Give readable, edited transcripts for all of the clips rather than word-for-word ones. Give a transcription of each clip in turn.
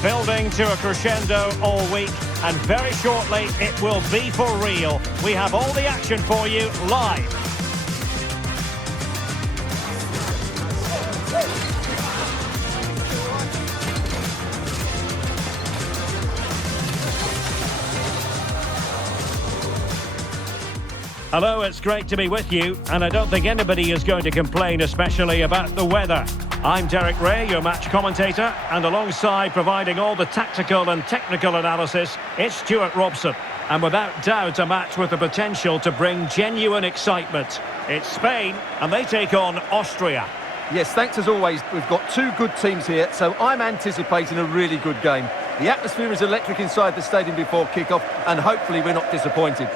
Building to a crescendo all week, and very shortly it will be for real. We have all the action for you live. Hello, it's great to be with you, and I don't think anybody is going to complain, especially about the weather. I'm Derek Ray, your match commentator, and alongside providing all the tactical and technical analysis, it's Stuart Robson. And without doubt, a match with the potential to bring genuine excitement. It's Spain, and they take on Austria. Yes, thanks as always. We've got two good teams here, so I'm anticipating a really good game. The atmosphere is electric inside the stadium before kick-off, and hopefully we're not disappointed.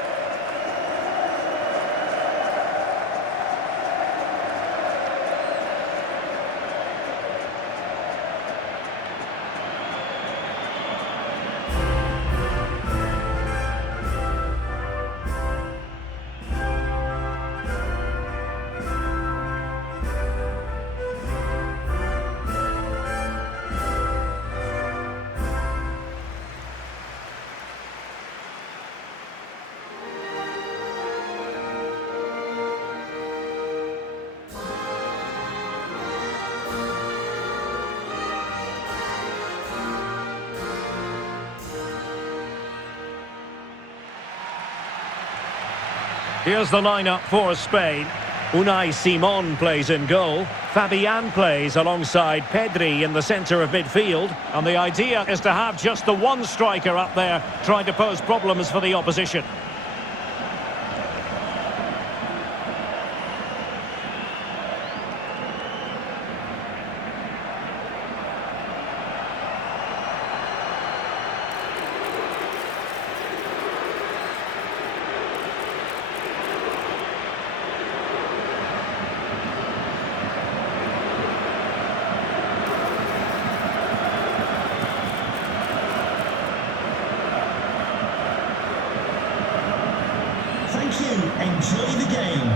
Here's the lineup for Spain. Unai Simon plays in goal. Fabian plays alongside Pedri in the centre of midfield. And the idea is to have just the one striker up there trying to pose problems for the opposition. Enjoy the game.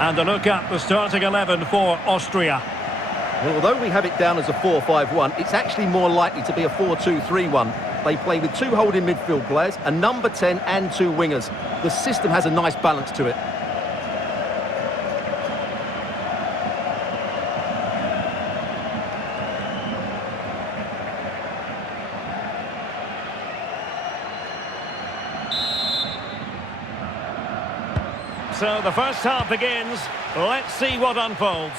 And a look at the starting 11 for Austria. Well, although we have it down as a 4-5-1, it's actually more likely to be a 4-2-3-1. They play with two holding midfield players, a number 10 and two wingers. The system has a nice balance to it. So the first half begins. Let's see what unfolds.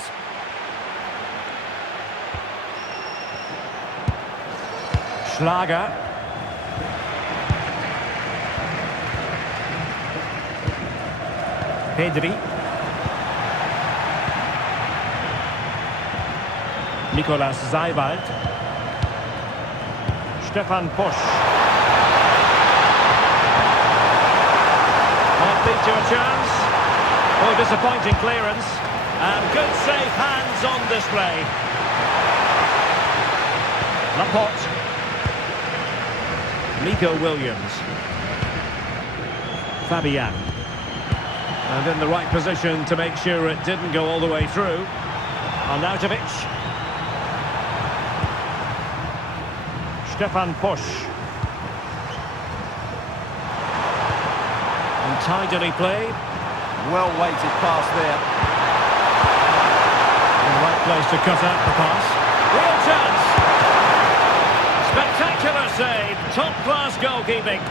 Schlager. Pedri. Nicolas Seiwald. Stefan Posch. Might lead to a chance. Oh, disappointing clearance. And good safe hands on display. Laporte. Nico Williams. Fabian. And in the right position to make sure it didn't go all the way through. Arnautovic. Stefan Posch. And tidily played. Well-weighted pass there. In the right place to cut out the pass. Real chance. Spectacular save. Top-class goalkeeping.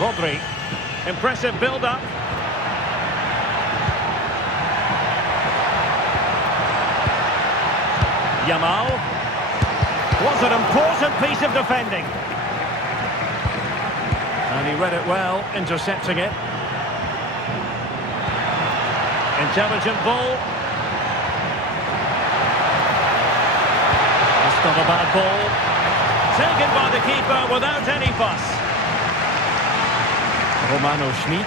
Rodri. Impressive build-up. Yamal. Was an important piece of defending. And he read it well, intercepting it. Intelligent ball. That's not a bad ball. Taken by the keeper without any fuss. Romano Schmid.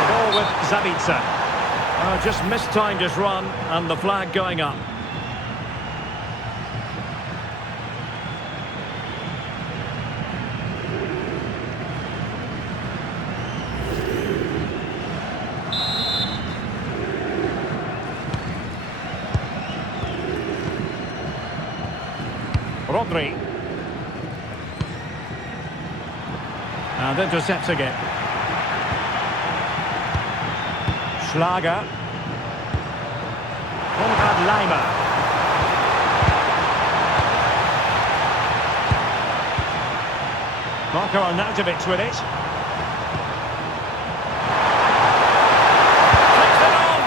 The ball with Zabitzer. Just mistimed his run and the flag going up. Rodri. And intercepts again. Schlager. Konrad Laimer. Marko Arnautovic with it. Takes it on!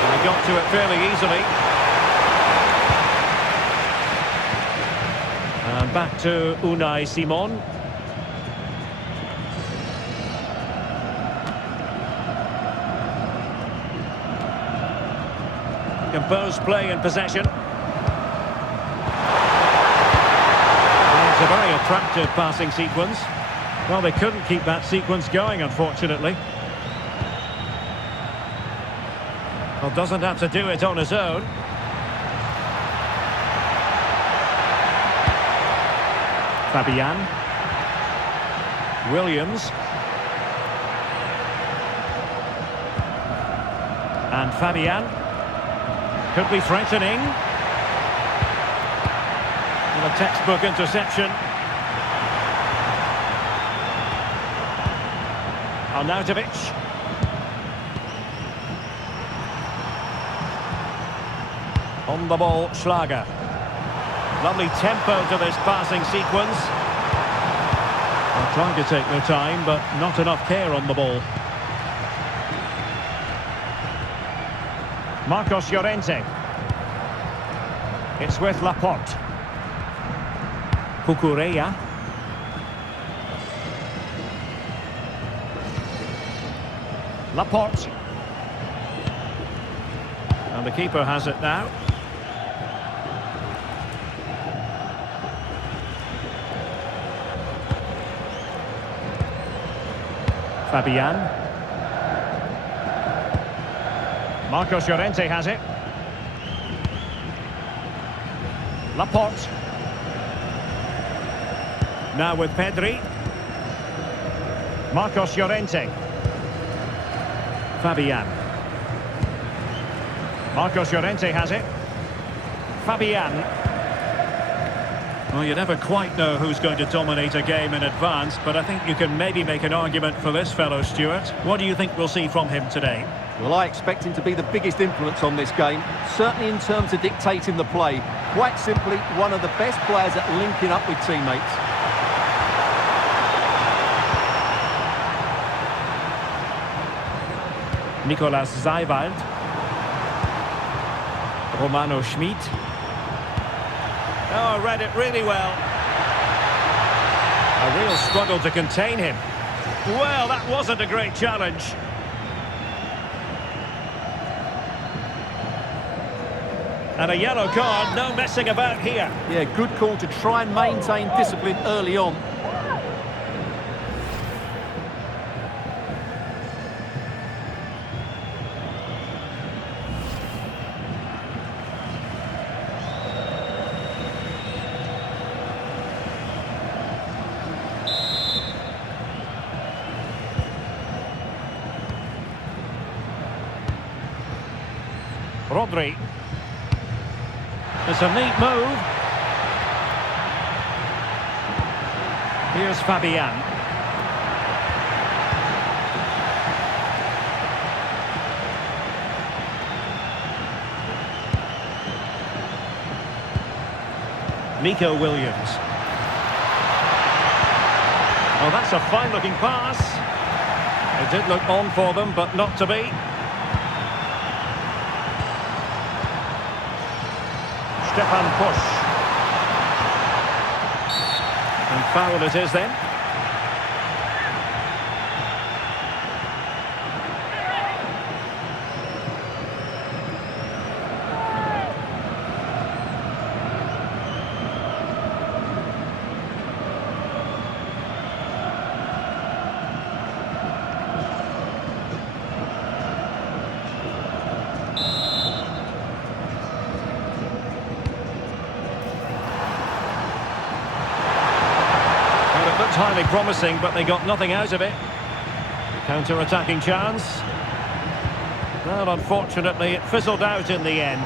And he got to it fairly easily. And back to Unai Simon. Composed play in possession. It's a very attractive passing sequence. Well, they couldn't keep that sequence going, unfortunately. Well, doesn't have to do it on his own. Fabian. Williams. And Fabian. Could be threatening. And a textbook interception. Arnautovic. On the ball, Schlager. Lovely tempo to this passing sequence. They're trying to take their time, but not enough care on the ball. Marcos Llorente. It's with Laporte. Cucurella. Laporte. And the keeper has it now. Fabian. Marcos Llorente has it. Laporte. Now with Pedri. Marcos Llorente. Fabian. Marcos Llorente has it. Fabian. Well, you never quite know who's going to dominate a game in advance, but I think you can maybe make an argument for this fellow, Stuart. What do you think we'll see from him today? Well, I expect him to be the biggest influence on this game, certainly in terms of dictating the play. Quite simply, one of the best players at linking up with teammates. Nicolas Zeiwald. Romano Schmid. Oh, read it really well. A real struggle to contain him. Well, that wasn't a great challenge. And a yellow card, no messing about here. Yeah, good call to try and maintain discipline early on. Rodri. It's a neat move. Here's Fabian. Nico Williams. Well, that's a fine-looking pass. It did look on for them, but not to be. Stefan Pusch. And foul it is then. Highly promising, but they got nothing out of it. Counter-attacking chance. Well, unfortunately, it fizzled out in the end.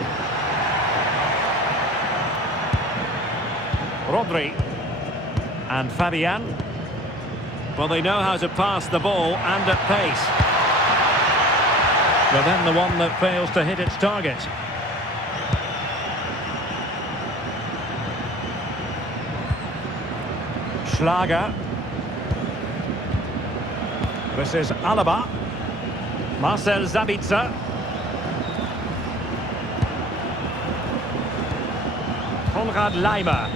Rodri. And Fabian. Well, they know how to pass the ball and at pace. But then the one that fails to hit its target. Schlager. This is Alaba. Marcel Sabitzer. Konrad Laimer.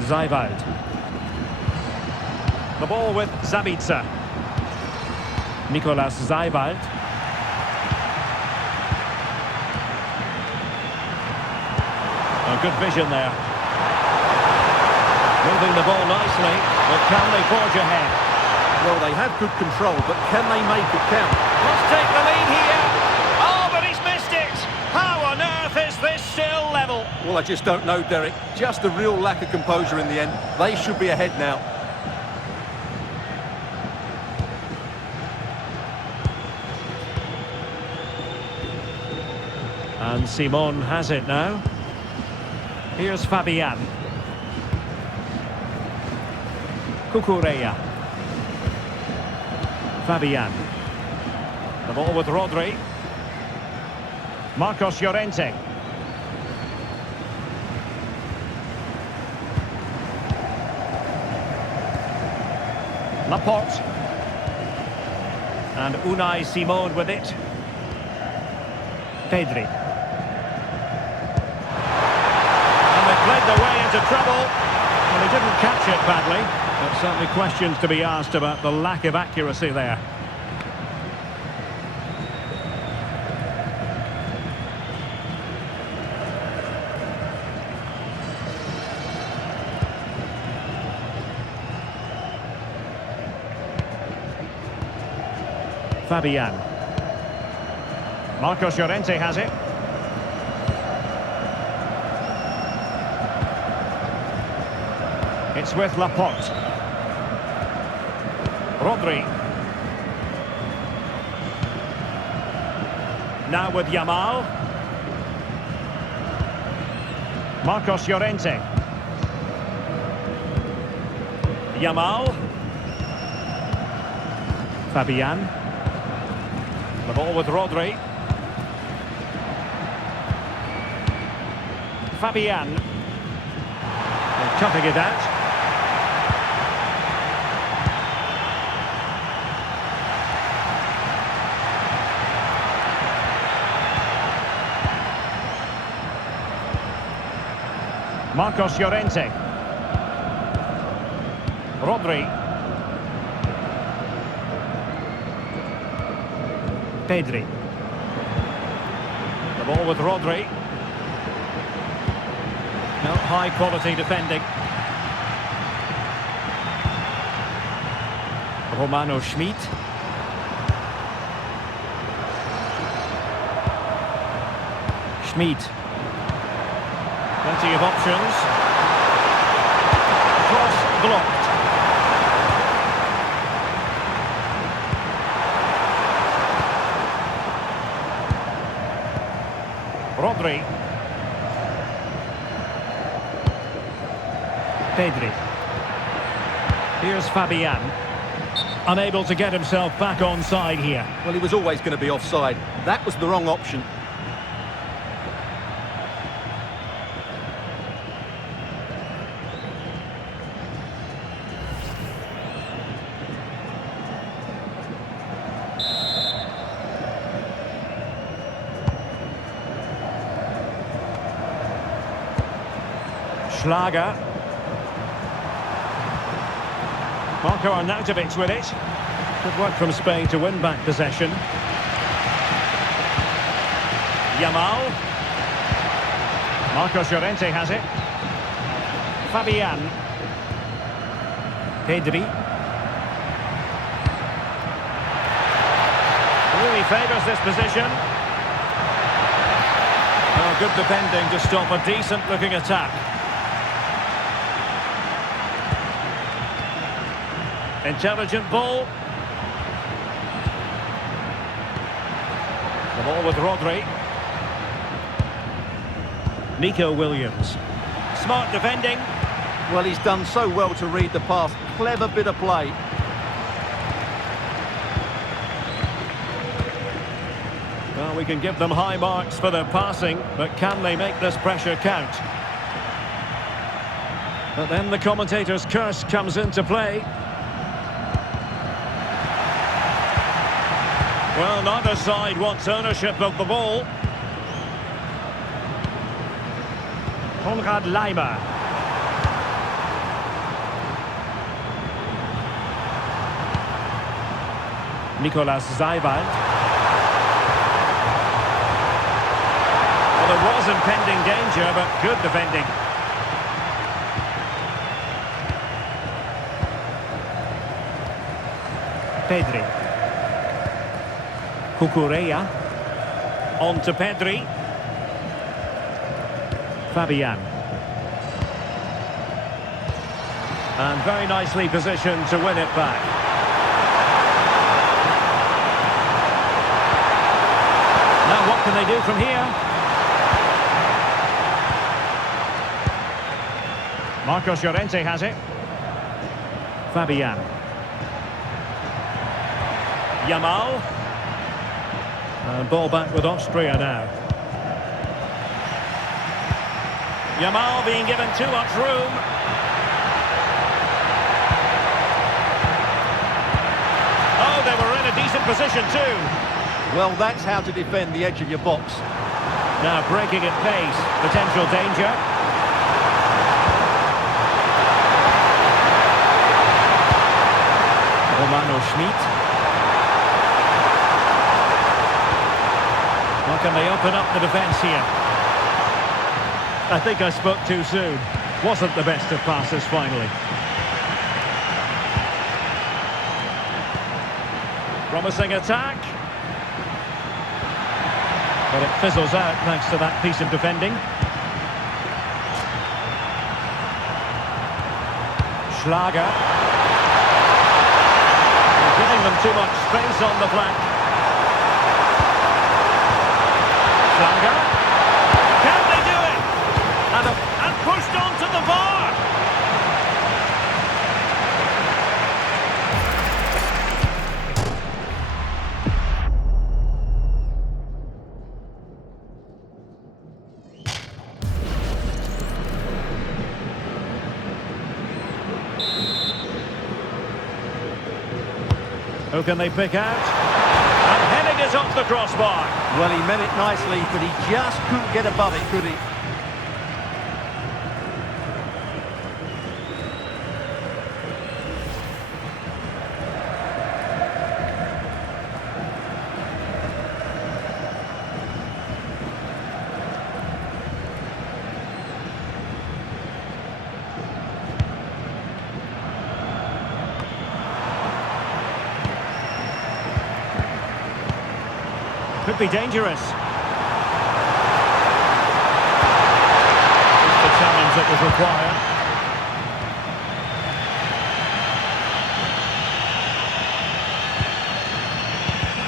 Zeiwald. The ball with Sabitzer. Nicolas Zeiwald. Oh, good vision there. Moving the ball nicely, but can they forge ahead? Well, they have good control, but can they make it count? Let's take the lead here. Oh, but he's missed it. How on earth is this still level? Well, I just don't know, Derek. Just a real lack of composure in the end. They should be ahead now. And Simon has it now. Here's Fabian. Cucurella. Fabian. The ball with Rodri. Marcos Llorente. Laporte. And Unai Simon with it. Pedri. And they played their way into trouble. Well, he didn't catch it badly. But certainly questions to be asked about the lack of accuracy there. Fabian. Marcos Llorente has it. It's with Laporte. Rodri. Now with Yamal. Marcos Llorente. Yamal. Fabian. The ball with Rodri. Fabian. They're cutting it out. Marcos Llorente. Rodri. Pedri. The ball with Rodri. No, high quality defending. Romano Schmid. Schmid. Plenty of options. Cross blocked. Rodri. Pedri. Here's Fabian. Unable to get himself back onside here. Well, he was always going to be offside. That was the wrong option. Schlager. Marco Arnautovic with it. Good work from Spain to win back possession. Yamal. Marcos Llorente has it. Fabian. Pedri. Really favours this position. Oh, good defending to stop a decent-looking attack. Intelligent ball. The ball with Rodri. Nico Williams. smart defending. Well, he's done so well to read the pass. Clever bit of play. Well, we can give them high marks for their passing, but can they make this pressure count? But then the commentator's curse comes into play. Well, neither side wants ownership of the ball. Konrad Leimer. Nicolas Zeiwald. Well, there was impending danger, but good defending. Pedri. Cucurella. On to Pedri. Fabian. And very nicely positioned to win it back. Now what can they do from here? Marcos Llorente has it. Fabian. Yamal. And ball back with Austria now. Yamal being given too much room. Oh, they were in a decent position too. Well, that's how to defend the edge of your box. Now breaking at pace. Potential danger. Romano Schmidt. How can they open up the defence here? I think I spoke too soon. Wasn't the best of passes finally. Promising attack. But it fizzles out thanks to that piece of defending. Schlager. They're giving them too much space on the flank. Schlager. Can they do it? And pushed on to the bar. Who can they pick out? And heading is off the crossbar. Well, he meant it nicely, but he just couldn't get above it, could he? Could be dangerous. Just the challenge that was required.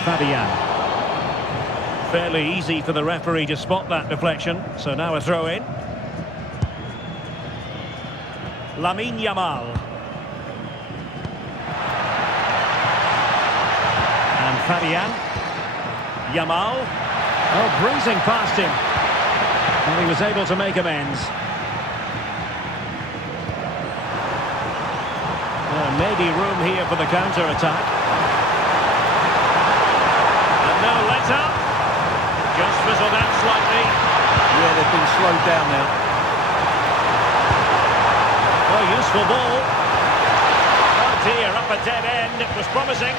Fabian. Fairly easy for the referee to spot that deflection. So now a throw in. Lamine Yamal. And Fabian. Yamal, oh, breezing past him, and he was able to make amends. Maybe room here for the counter-attack. And no let-up, just fizzled out slightly. Yeah, they've been slowed down now. Oh, useful ball. Oh dear, up a dead end, it was promising.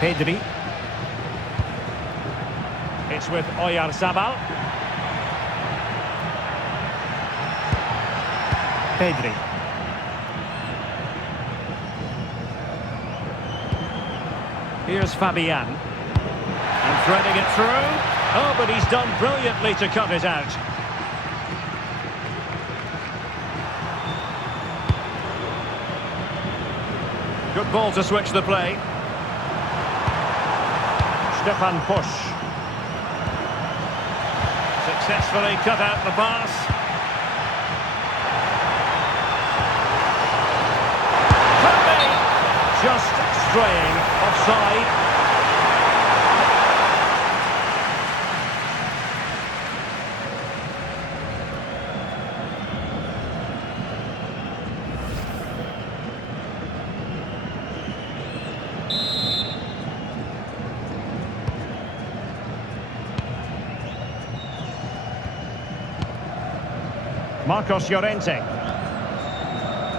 Pedri. It's with Oyarzabal. Pedri. Here's Fabian. And threading it through. Oh, but he's done brilliantly to cut it out. Good ball to switch the play. Stefan Push. Successfully cut out the pass. Could be just straying offside. Marcos Llorente.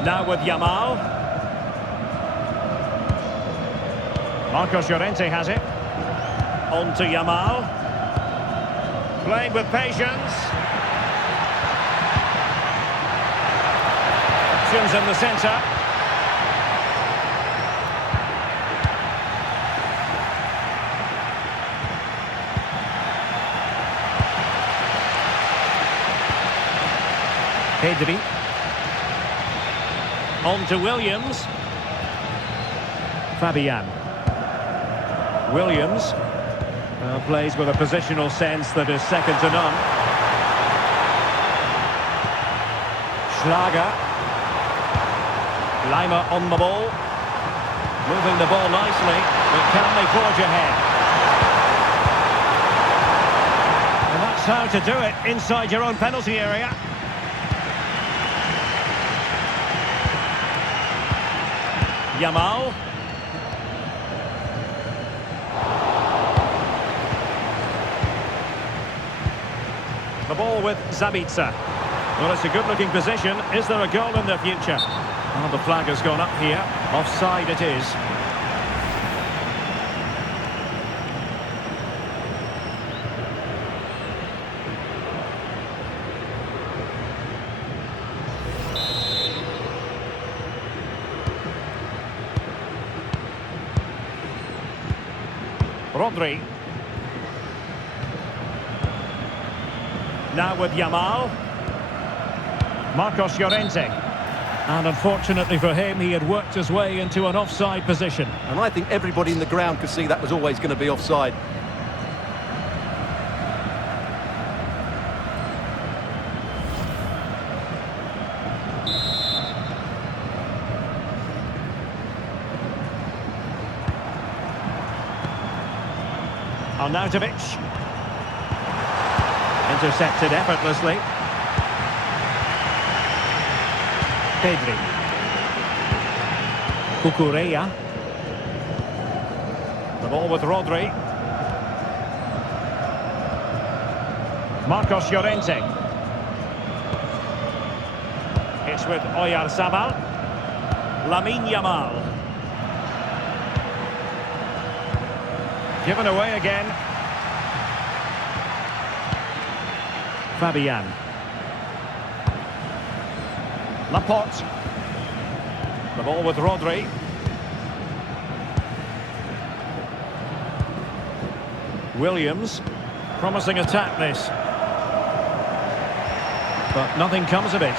Now with Yamal. Marcos Llorente has it. On to Yamal. Playing with patience. Options in the centre. Pedri. On to Williams. Fabian. Williams plays with a positional sense that is second to none. Schlager. Lima on the ball. Moving the ball nicely, but can they forge ahead? And that's how to do it inside your own penalty area. Yamal. The ball with Zabitzer. Well, it's a good-looking position. Is there a goal in the future? Well, the flag has gone up here. Offside it is. Rodri. Now with Yamal. Marcos Llorente. And unfortunately for him, he had worked his way into an offside position. And I think everybody in the ground could see that was always going to be offside. Arnautovic. Intercepted effortlessly. Pedri. Cucurella. The ball with Rodri. Marcos Llorente. It's with Oyarzabal. Lamine Yamal. Given away again. Fabian. Laporte. The ball with Rodri. Williams. Promising attack this. But nothing comes of it.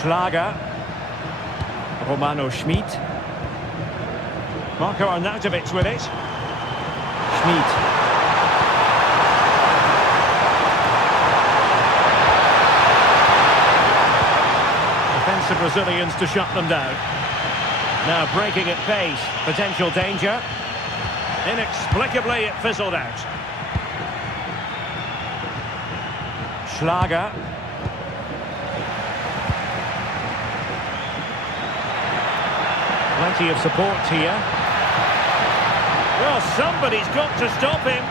Schlager. Romano Schmid. Marco Arnautovic with it. Schmid. Defensive Brazilians to shut them down. Now breaking at pace. Potential danger. Inexplicably it fizzled out. Schlager. Plenty of support here. Well, somebody's got to stop him.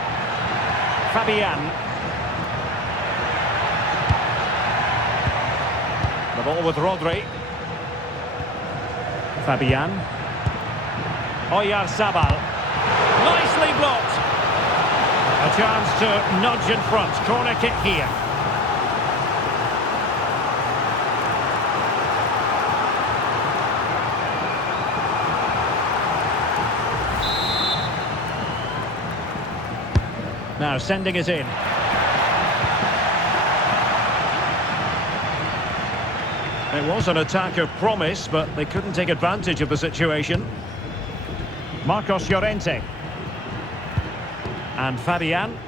Fabian. The ball with Rodri. Fabian. Oyarzabal. Nicely blocked. A chance to nudge in front. Corner kick here. Now sending it in. It was an attack of promise, but they couldn't take advantage of the situation. Marcos Llorente. And Fabian.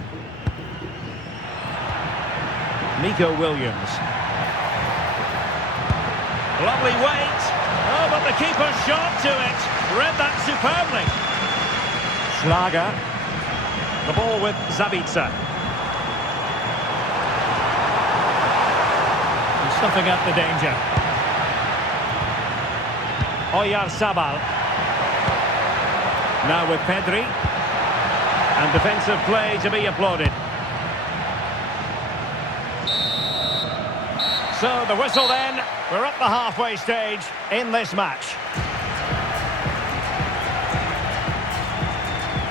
Nico Williams. Lovely weight. Oh, but the keeper shot to it. Read that superbly. Schlager. The ball with Zabitzer. And snuffing out the danger. Oyarzabal. Now with Pedri. And defensive play to be applauded. So the whistle then. We're up the halfway stage in this match.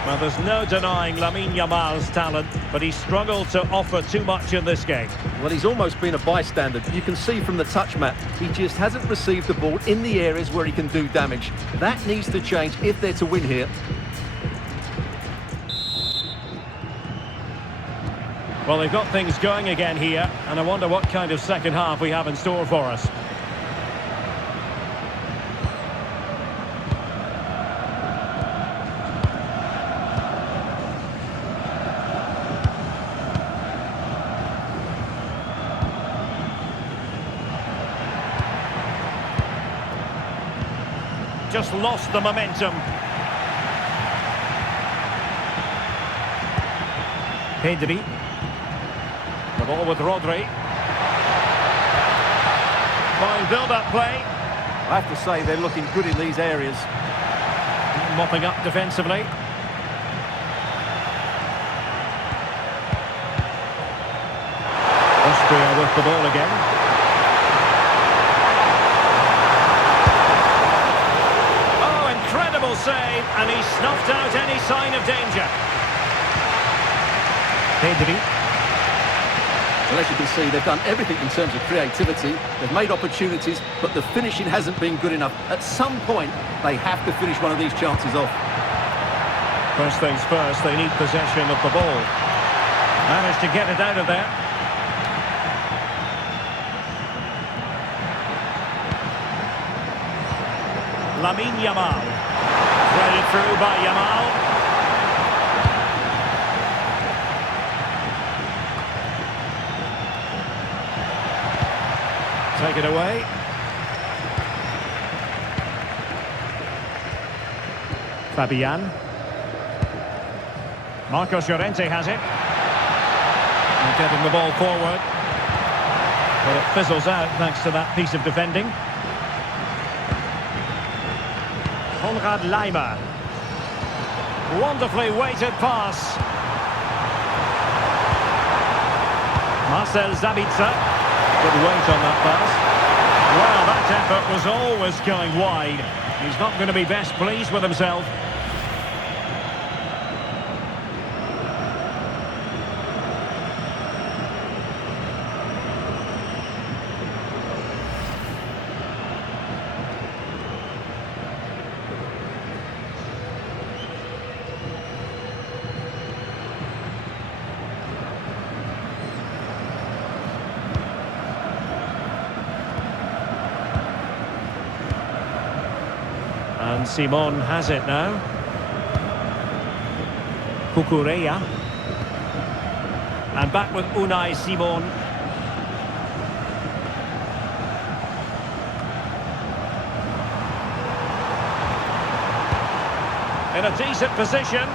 Well, there's no denying Lamine Yamal's talent, but he struggled to offer too much in this game. Well, he's almost been a bystander. You can see from the touch map, he just hasn't received the ball in the areas where he can do damage. That needs to change if they're to win here. Well, they've got things going again here, and I wonder what kind of second half we have in store for us. Just lost the momentum. Pedri. The ball with Rodri. Fine build-up play. I have to say they're looking good in these areas. Mopping up defensively. Austria with the ball again. Save, and he snuffed out any sign of danger. Pedri. Well, as you can see, they've done everything in terms of creativity. They've made opportunities, but the finishing hasn't been good enough. At some point, they have to finish one of these chances off. First things first, they need possession of the ball. Managed to get it out of there. Lamine Yamal. Threaded through by Yamal. Take it away. Fabian. Marcos Llorente has it. And getting the ball forward. But it fizzles out thanks to that piece of defending. Konrad Laimer. Wonderfully weighted pass. Marcel Zabitzer. Good weight on that pass. Well, that effort was always going wide. He's not going to be best pleased with himself. And Simon has it now. Cucurella. And back with Unai Simon. In a decent position.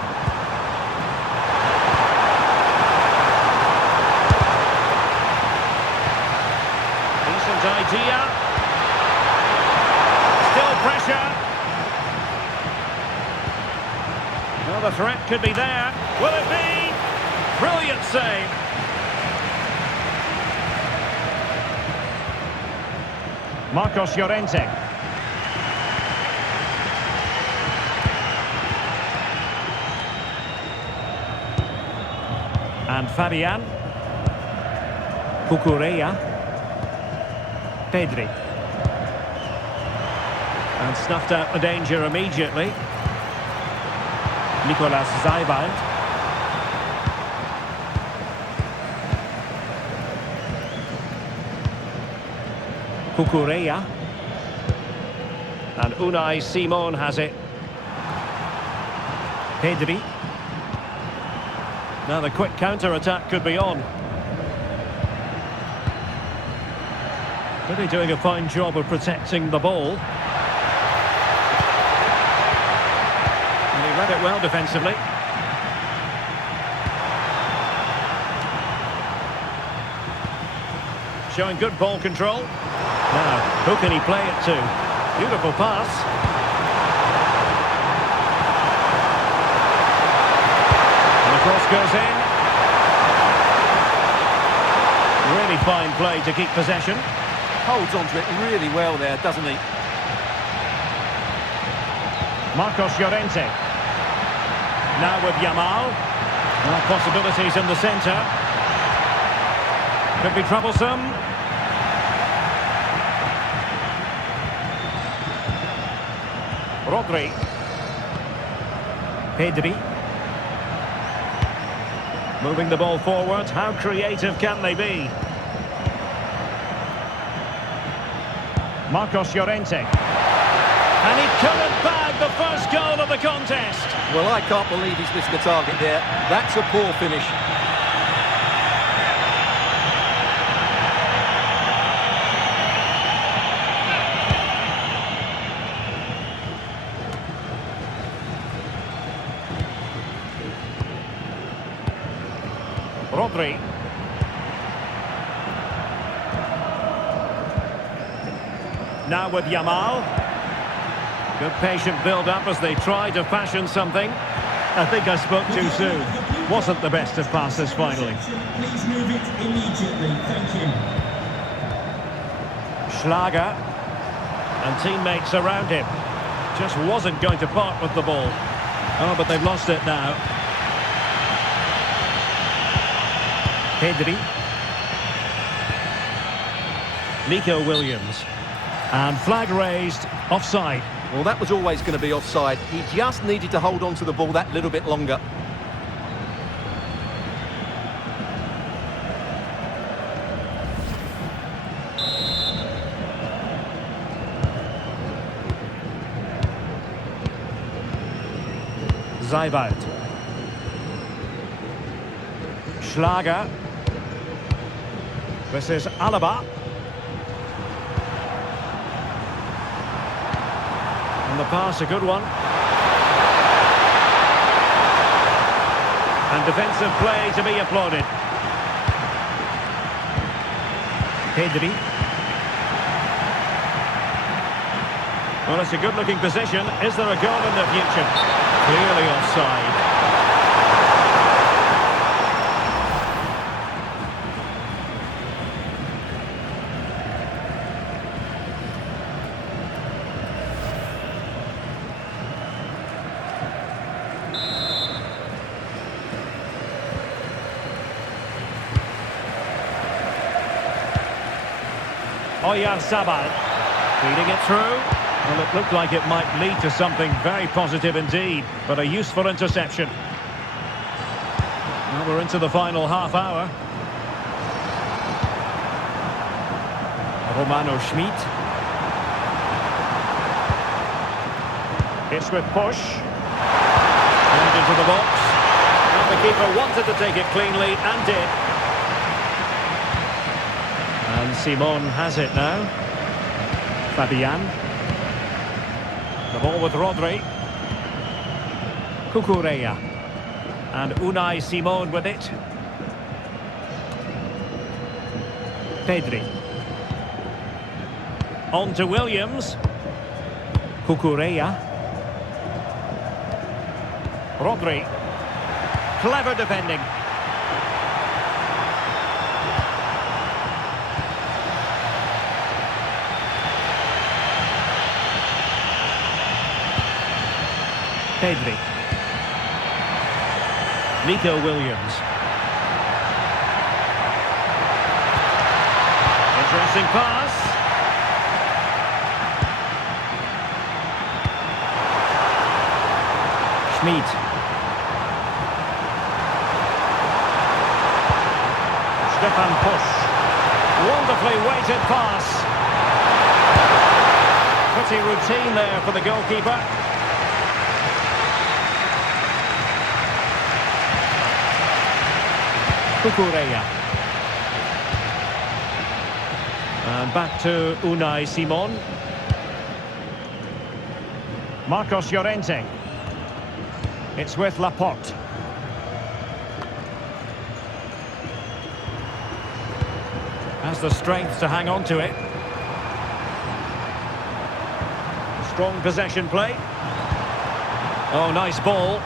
Decent idea. Still pressure. Well, the threat could be there. Will it be? Brilliant save. Marcos Llorente. And Fabian. Cucurella. Pedri. And snuffed out the danger immediately. Nicolas Zaybald. Cucurella. And Unai Simon has it. Pedri. Now the quick counter-attack could be on. Really doing a fine job of protecting the ball. And he read it well defensively. Showing good ball control. Now, who can he play it to? Beautiful pass. And the cross goes in. Really fine play to keep possession. Holds on to it really well there, doesn't he? Marcos Llorente. Now with Yamal. Now possibilities in the centre. Could be troublesome. Rodri. Pedri. Moving the ball forward. How creative can they be? Marcos Llorente. And he couldn't bag the first goal of the contest. Well, I can't believe he's missed the target there. That's a poor finish. Rodri. Now with Yamal. Good patient build-up as they try to fashion something. I think I spoke too soon. Wasn't the best of passes finally. Please move it immediately. Thank you. Schlager. And teammates around him. Just wasn't going to part with the ball. Oh, but they've lost it now. Pedri. Nico Williams. And flag raised, offside. Well, that was always going to be offside. He just needed to hold on to the ball that little bit longer. Seiwald. Schlager. This is Alaba. And the pass, a good one. And defensive play to be applauded. Pedri. Well, it's a good-looking position. Is there a goal in the future? Clearly offside. Oyarzabal feeding it through. Well, it looked like it might lead to something very positive indeed, but a useful interception. Well, we're into the final half hour. Romano Schmid. It's with push. And into the box. And the keeper wanted to take it cleanly and did. And Simon has it now. Fabian. The ball with Rodri. Cucurella. And Unai Simon with it. Pedri. On to Williams. Cucurella. Rodri. Clever defending. Pedri. Nico Williams. Interesting pass. Schmid. Stefan Pusch. Wonderfully weighted pass. Pretty routine there for the goalkeeper. Kukureya. And back to Unai Simon. Marcos Llorente. It's with Laporte. Has the strength to hang on to it. Strong possession play. Oh, nice ball.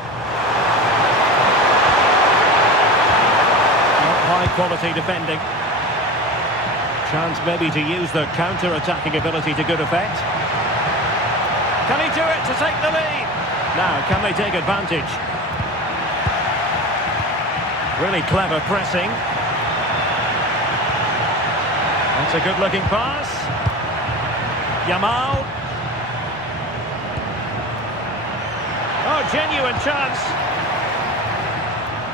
High quality defending. Chance maybe to use the counter-attacking ability to good effect. Can he do it to take the lead? Now, can they take advantage? Really clever pressing. That's a good-looking pass. Yamal. Oh, genuine chance.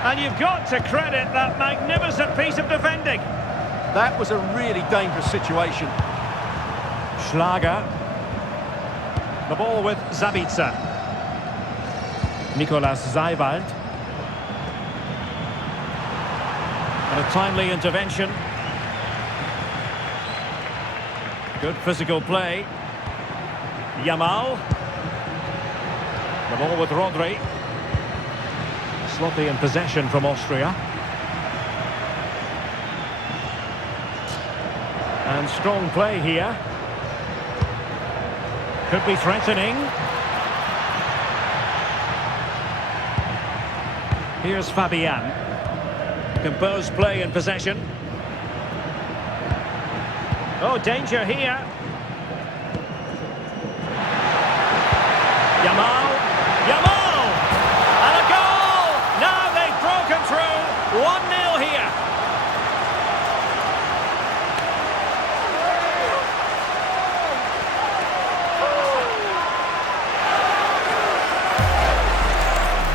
And you've got to credit that magnificent piece of defending. That was a really dangerous situation. Schlager. The ball with Zabitzer. Nicolas Zeiwald. And a timely intervention. Good physical play. Yamal. The ball with Rodri. Sloppy in possession from Austria. And strong play here. Could be threatening. Here's Fabian. Composed play in possession. Oh, danger here. Yamal. Yamal! And a goal! Now they've broken through. 1-0 here.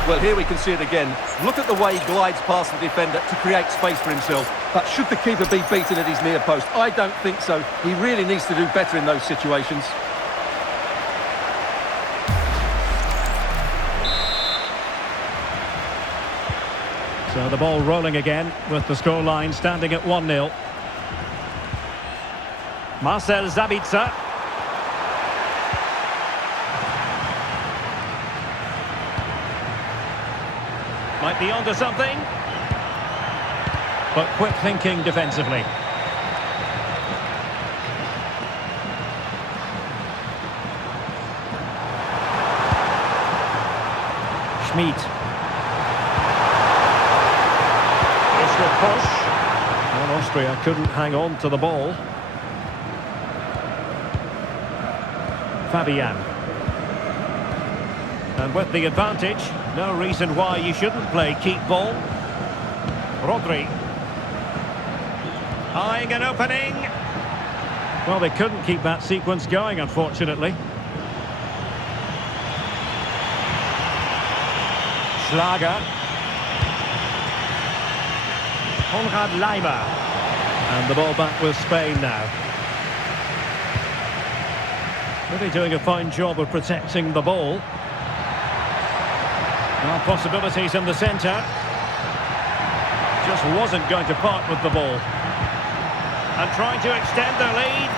Well, here we can see it again. Look at the way he glides past the defender to create space for himself. But should the keeper be beaten at his near post? I don't think so. He really needs to do better in those situations. So the ball rolling again with the scoreline standing at 1-0. Marcel Zabitzer. Might be onto something. But quick thinking defensively. Schmid. It's the push. And Austria couldn't hang on to the ball. Fabian. And with the advantage, no reason why you shouldn't play keep ball. Rodri. Eyeing an opening. Well, they couldn't keep that sequence going, unfortunately. Schlager. Konrad Leimer. And the ball back with Spain now. Really doing a fine job of protecting the ball. Now possibilities in the centre. Just wasn't going to part with the ball. And trying to extend their lead.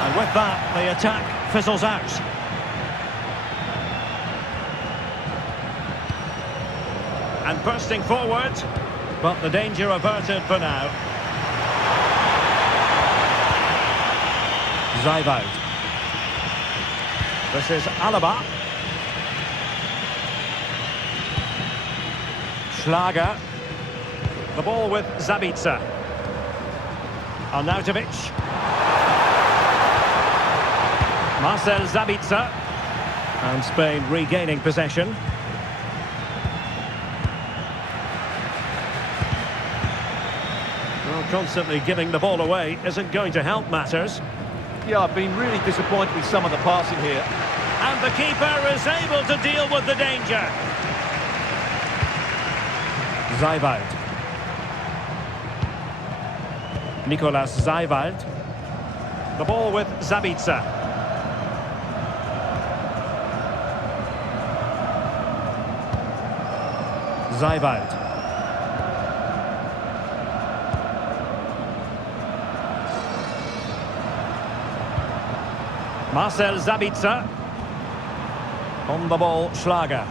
And with that, the attack fizzles out. And bursting forward. But the danger averted for now. Zeiwald. This is Alaba. Schlager. The ball with Zabitzer. Arnautovic. Marcel Zabitzer. And Spain regaining possession. Well, constantly giving the ball away isn't going to help matters. Yeah, I've been really disappointed with some of the passing here. And the keeper is able to deal with the danger. Zeiwald. Nicolas Zeiwald. The ball with Zabitzer. Seiwald. Marcel Sabitzer. On the ball, Schlager.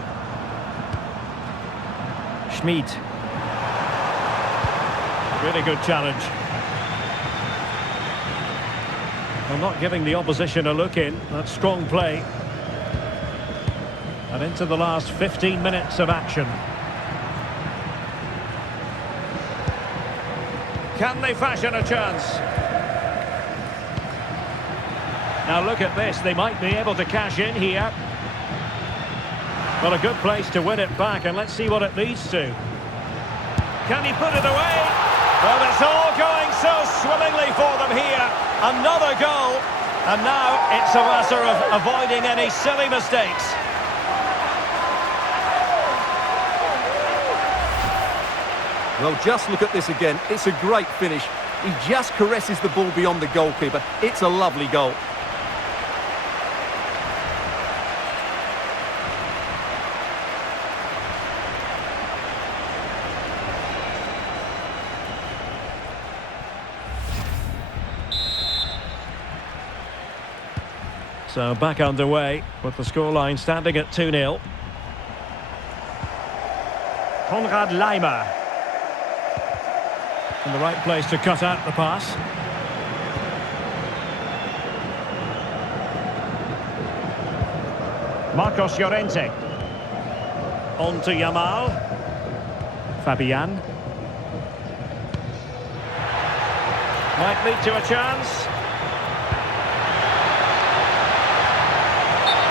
Schmid. Really good challenge. Well, not giving the opposition a look in. That's strong play. And into the last 15 minutes of action. Can they fashion a chance? Now look at this, they might be able to cash in here. Well, a good place to win it back, and let's see what it leads to. Can he put it away? Well, it's all going so swimmingly for them here. Another goal, and now it's a matter of avoiding any silly mistakes. Well, just look at this again. It's a great finish. He just caresses the ball beyond the goalkeeper. It's a lovely goal. So back underway with the scoreline standing at 2-0. Konrad Laimer. In the right place to cut out the pass. Marcos Llorente. On to Yamal. Fabian. Might lead to a chance.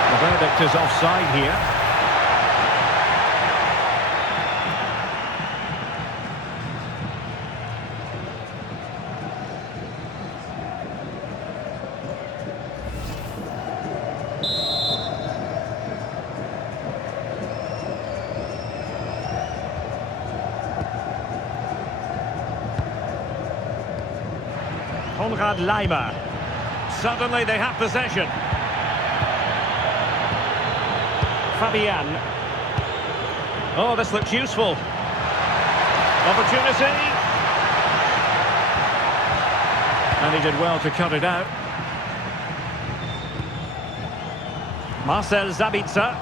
The verdict is offside here. Konrad Laimer. Suddenly they have possession. Fabian. Oh, this looks useful. Opportunity. And he did well to cut it out. Marcel Sabitzer.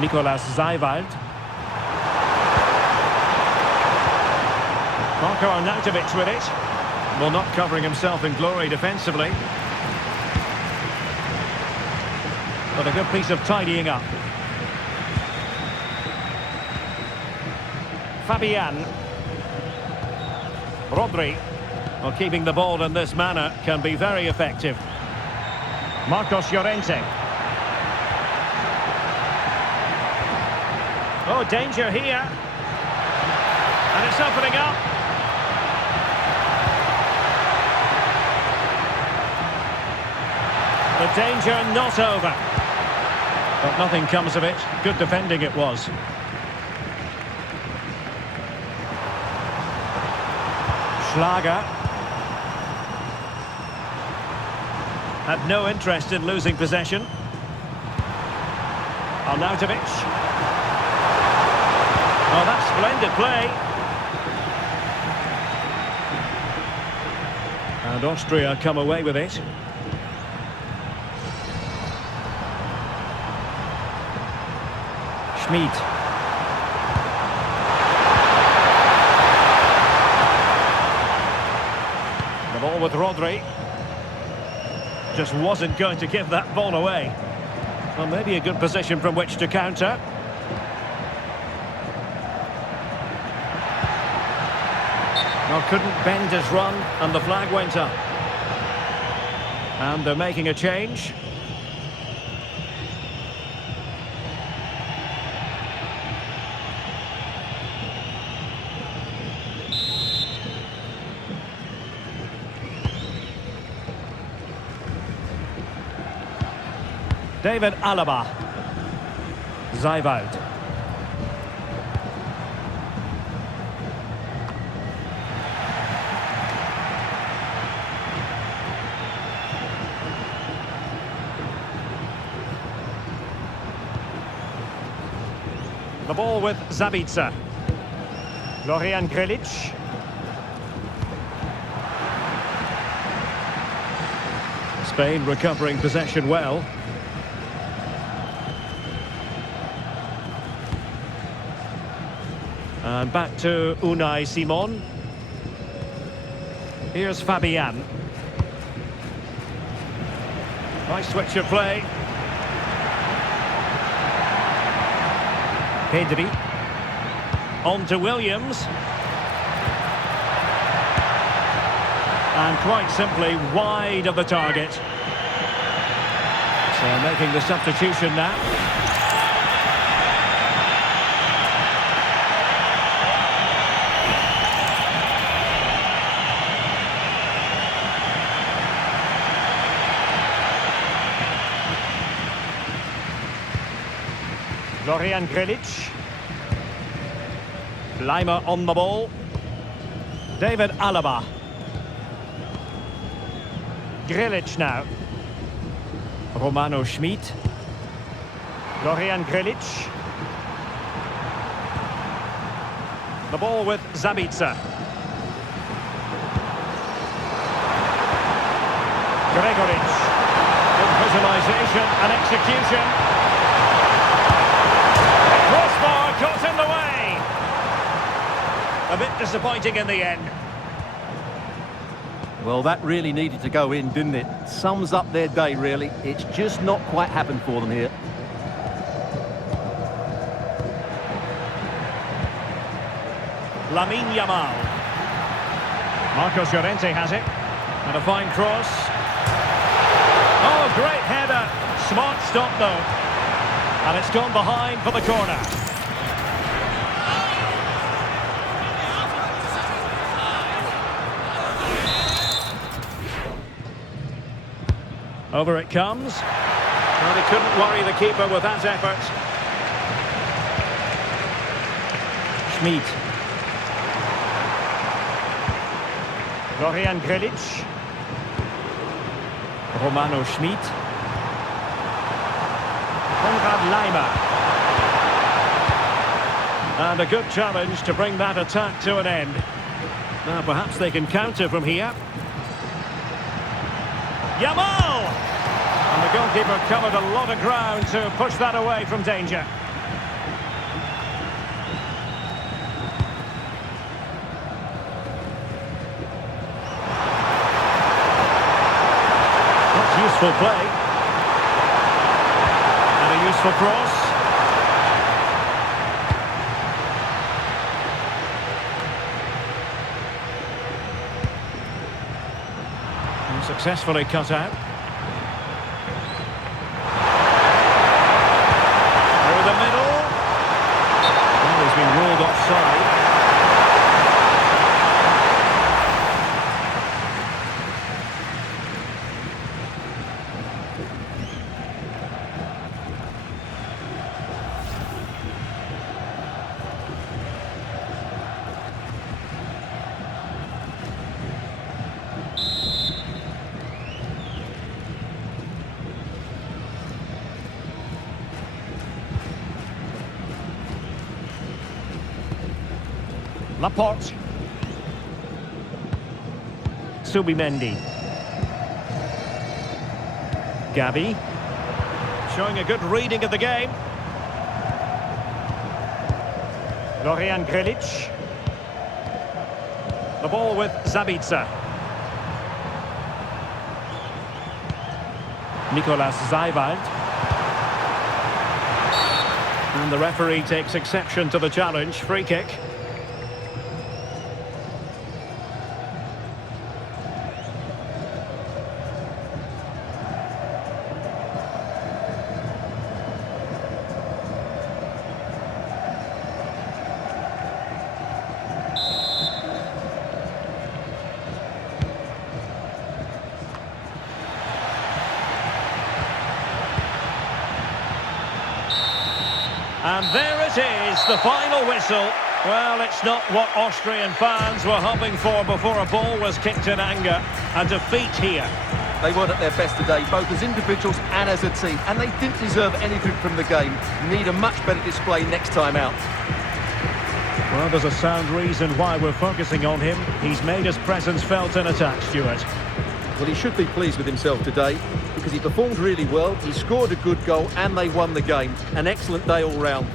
Nicolas Seiwald. Marko Arnautovic with it. Well, not covering himself in glory defensively. But a good piece of tidying up. Fabian. Rodri. Well, keeping the ball in this manner can be very effective. Marcos Llorente. Oh, danger here. And it's opening up. The danger not over. But nothing comes of it. Good defending it was. Schlager. Had no interest in losing possession. Arnautovic. Oh, that's splendid play. And Austria come away with it. Schmid. The ball with Rodri. Just wasn't going to give that ball away. Well, maybe a good position from which to counter. Well, couldn't bend his run, and the flag went up. And they're making a change. David Alaba. Seiwald. The ball with Zabitzer. Florian Grilic. Spain recovering possession well. And back to Unai Simon. Here's Fabian. Nice switch of play. Pedri. On to Williams. And quite simply wide of the target. So making the substitution now. Florian Grilic. Leimer on the ball. David Alaba. Grilic now. Romano Schmid. Florian Grilic. The ball with Zabitzer. Gregoric. Good visualization and execution. Crossbar caught in the way. A bit disappointing in the end. Well, that really needed to go in, didn't it? Sums up their day, really. It's just not quite happened for them here. Lamine Yamal. Marcos Llorente has it. And a fine cross. Oh, great header. Smart stop, though. And it's gone behind for the corner. Over it comes. Well, he couldn't worry the keeper with that effort. Schmid. Florian Grilic. Romano Schmid. Leimer. And a good challenge to bring that attack to an end. Now perhaps they can counter from here. Yamal! And the goalkeeper covered a lot of ground to push that away from danger. That's useful play. Useful cross. And successfully cut out. Through the middle. Well, he's been ruled offside. Laporte. Subimendi. Gavi. Showing a good reading of the game. Florian Grilic. The ball with Zabitzer. Nicolas Zeiwald. And the referee takes exception to the challenge. Free kick. And there it is, the final whistle. Well, it's not what Austrian fans were hoping for before a ball was kicked in anger. A defeat here. They weren't at their best today, both as individuals and as a team, and they didn't deserve anything from the game. Need a much better display next time out. Well, there's a sound reason why we're focusing on him. He's made his presence felt in attack, Stuart. Well, he should be pleased with himself today because he performed really well, he scored a good goal and they won the game. An excellent day all round.